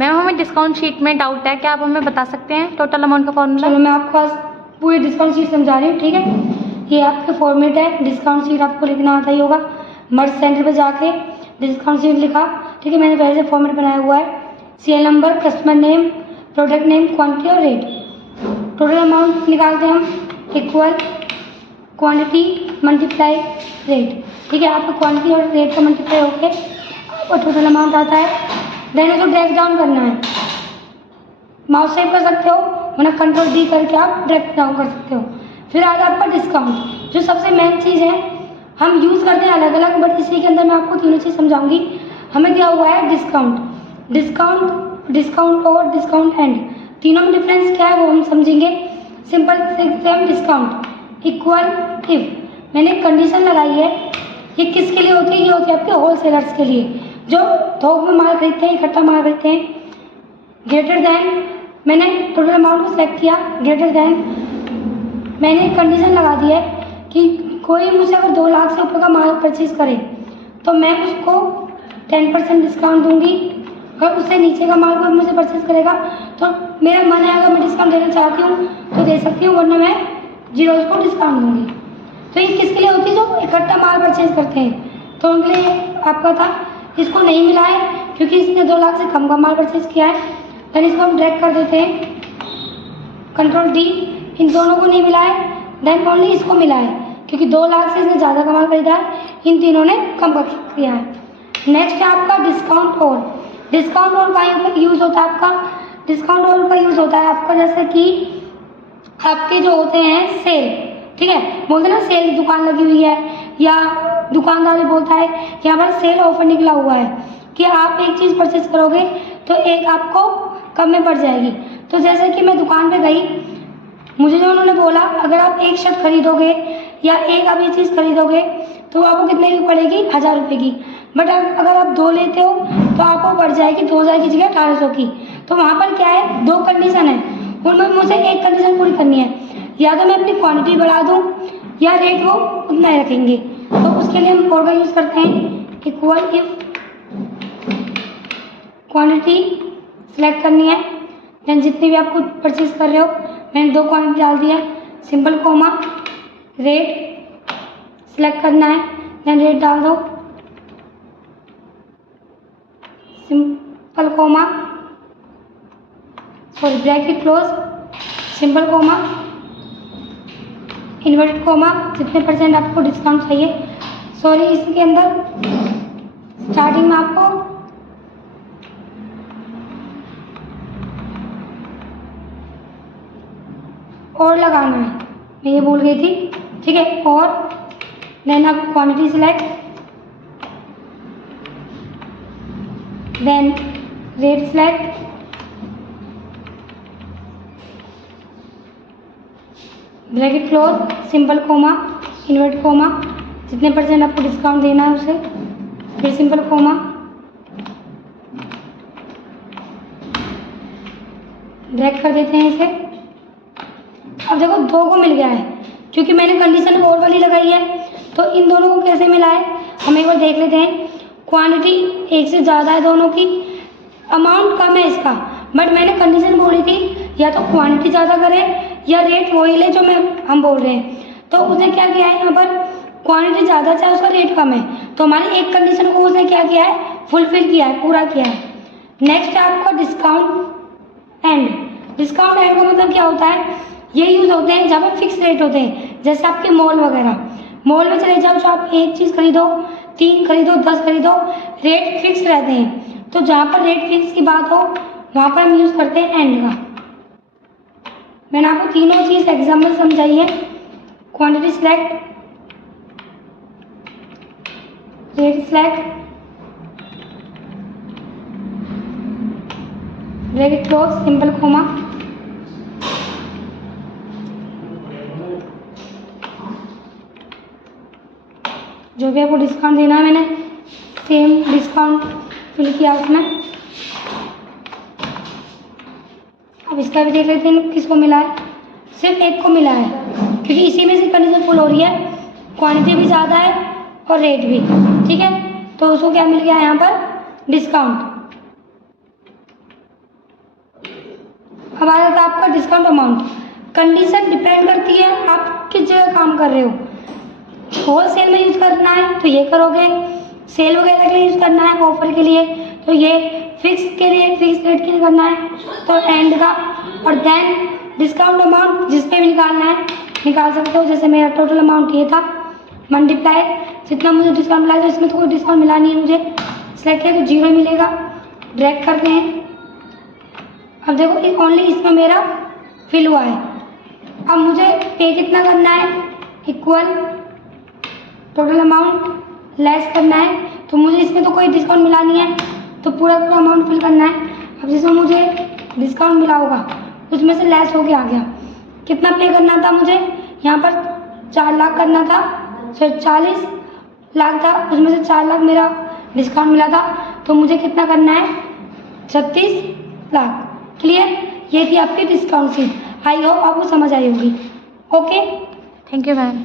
Ma'am हमें discount sheet में doubt है, क्या आप हमें बता सकते हैं टोटल अमाउंट का फॉर्मूला? चलो मैं आपको आज पूरी डिस्काउंट शीट समझा रही हूँ, ठीक है। ये आपके फॉर्मेट है, डिस्काउंट शीट आपको लिखना आता ही होगा। मर्ज सेंटर पे जाके डिस्काउंट शीट लिखा, ठीक है। मैंने पहले से फॉर्मेट बनाया हुआ है। Serial number, customer name, product name, quantity और रेट। टोटल अमाउंट निकालते हैं हम, इक्वल क्वांटिटी मल्टीप्लाई रेट, ठीक है। आपको क्वांटिटी और रेट का मल्टीप्लाई होके आपको टोटल अमाउंट आता है। देन उसको ड्रैग डाउन करना है। माउस सेव कर सकते हो, वरना कंट्रोल डी करके आप ड्रैग डाउन कर सकते हो। फिर आगे आपका डिस्काउंट, जो सबसे मेन चीज़ है। हम यूज़ करते हैं अलग अलग, बट इसी के अंदर मैं आपको तीनों चीज़ समझाऊंगी। हमें दिया हुआ है डिस्काउंट, डिस्काउंट, डिस्काउंट और डिस्काउंट एंड। तीनों में डिफरेंस क्या है वो हम समझेंगे। Simple same discount equal if मैंने कंडीशन लगाई है। ये किसके लिए होती है? ये होती है आपके होलसेलर्स के लिए, जो थोक में माल खरीदते हैं, इकट्ठा माल खरीदते हैं। ग्रेटर देन, मैंने टोटल अमाउंट को सेलेक्ट किया। ग्रेटर देन मैंने कंडीशन लगा दी है कि कोई मुझसे अगर 2 लाख से ऊपर का माल परचेज करे तो मैं उसको 10% डिस्काउंट दूंगी। अगर उससे नीचे का माल कोई मुझसे परचेज करेगा तो मेरा मन है, अगर मैं डिस्काउंट देना चाहती हूँ तो दे सकती हूँ, वरना मैं 0 को डिस्काउंट दूंगी। तो ये किसके लिए होती है? जो इकट्ठा माल परचेज करते हैं, तो उनके लिए आपका था। इसको नहीं मिला है क्योंकि इसने 2 लाख से कम का माल परचेज किया है। देन इसको हम ड्रैग कर देते हैं, कंट्रोल डी। इन दोनों को नहीं मिला है, देन ओनली इसको मिला है क्योंकि 2 लाख से इसने ज़्यादा का माल खरीदा है, इन तीनों ने कम का किया है। नेक्स्ट है आपका डिस्काउंट और। डिस्काउंट और का यूज़ होता है आपका, डिस्काउंट और का यूज़ होता है आपका जैसे कि आपके जो होते हैं सेल, ठीक है। बोलते हैं ना सेल की दुकान लगी हुई है, या दुकानदार बोलता है यहाँ पर सेल ऑफर निकला हुआ है कि आप एक चीज़ परचेज करोगे तो एक आपको कम में पड़ जाएगी। तो जैसे कि मैं दुकान पे गई, मुझे जो उन्होंने बोला अगर आप एक शर्ट खरीदोगे या एक आप ये चीज़ खरीदोगे तो आपको कितने की पड़ेगी? 1000 रुपये की। बट अगर आप 2 लेते हो तो आपको पड़ जाएगी 2000 की जगह 1800 की। तो वहाँ पर क्या है, 2 कंडीशन है, उनमें मुझे एक कंडीशन पूरी करनी है। या तो मैं अपनी क्वांटिटी बढ़ा दूँ या रेट वो उतना ही रखेंगे। तो उसके लिए हम और का यूज़ करते हैं, इक्वल इफ क्वांटिटी सेलेक्ट करनी है। देन जितनी भी आपको परचेज कर रहे हो, मैंने 2 क्वांटिटी डाल दिया। सिंपल कोमा रेट सेलेक्ट करना है, देन रेट डाल दो। Simple comma sorry bracket close, simple comma inverted comma, जितने % आपको डिस्काउंट चाहिए। सॉरी इसके अंदर स्टार्टिंग में आपको और लगाना है, मैं ये भूल गई थी, ठीक है। और देन आप quantity select, then rate select, bracket close, simple comma invert comma, जितने % आपको डिस्काउंट देना है उसे, फिर सिंपल कोमा, ड्रैग कर देते हैं इसे। अब देखो 2 को मिल गया है क्योंकि मैंने कंडीशन और वाली लगाई है। तो इन दोनों को कैसे मिला है हम एक बार देख लेते हैं। क्वांटिटी एक से ज़्यादा है दोनों की, अमाउंट कम है इसका, बट मैंने कंडीशन बोली थी या तो क्वांटिटी ज़्यादा करें या रेट वही ले जो हम बोल रहे हैं। तो उसने क्या किया है, यहाँ पर क्वांटिटी ज़्यादा चाहे उसका रेट कम है, तो हमारी एक कंडीशन को उसने क्या किया है, फुलफिल किया है, पूरा किया है। नेक्स्ट है आपका डिस्काउंट एंड। डिस्काउंट एंड का मतलब क्या होता है, ये यूज़ होते हैं जब फिक्स रेट होते हैं, जैसे आपके मॉल वगैरह। मॉल में चले जाओ, जो आप एक चीज़ खरीदो, 3 खरीदो, 10 खरीदो, रेट फिक्स रहते हैं। तो जहाँ पर रेट फिक्स की बात हो वहाँ पर हम यूज़ करते हैं एंड का। मैंने आपको तीनों चीज़ एग्जाम्पल समझाई है। Quantity select, rate select, bracket close, simple comma, जो भी आपको डिस्काउंट देना है मैंने सेम डिस्काउंट फिल किया उसमें। अब इसका भी देख लेते हैं किसको मिला है, सिर्फ एक को मिला है क्योंकि इसी में से कंडीशन फुल हो रही है, क्वांटिटी भी ज़्यादा है और रेट भी, ठीक है। तो उसको क्या मिल गया यहाँ पर, डिस्काउंट। अब आ जाता है आपका डिस्काउंट अमाउंट। कंडीशन डिपेंड करती है आप किस जगह काम कर रहे हो। होलसेल में यूज़ करना है तो ये करोगे, सेल वगैरह के लिए यूज़ करना है ऑफर के लिए तो ये, फिक्स के लिए फिक्स रेट के लिए करना है तो एंड का, और देन डिस्काउंट अमाउंट जिस पे भी निकालना है निकाल सकते हो। जैसे मेरा टोटल अमाउंट ये था, मल्टीप्लाई जितना मुझे डिस्काउंट मिला, तो इसमें तो कोई डिस्काउंट मिला नहीं है मुझे, सेलेक्ट किया तो 0 मिलेगा। ड्रैग करते हैं, अब देखो ओनली इसमें मेरा फिल हुआ है। अब मुझे पे कितना करना है, इक्वल टोटल अमाउंट लेस करना है, तो मुझे इसमें तो कोई डिस्काउंट मिला नहीं है तो पूरा अमाउंट फिल करना है। अब जिसमें मुझे डिस्काउंट मिला होगा उसमें से लेस होके आ गया। कितना पे करना था मुझे, यहाँ पर 4 लाख करना था, फिर 40 लाख था, उसमें से 4 लाख मेरा डिस्काउंट मिला था तो मुझे कितना करना है, 36 लाख। क्लियर, ये थी आपकी डिस्काउंट शीट। आई होप आपको समझ आई होगी। Okay, thank you ma'am.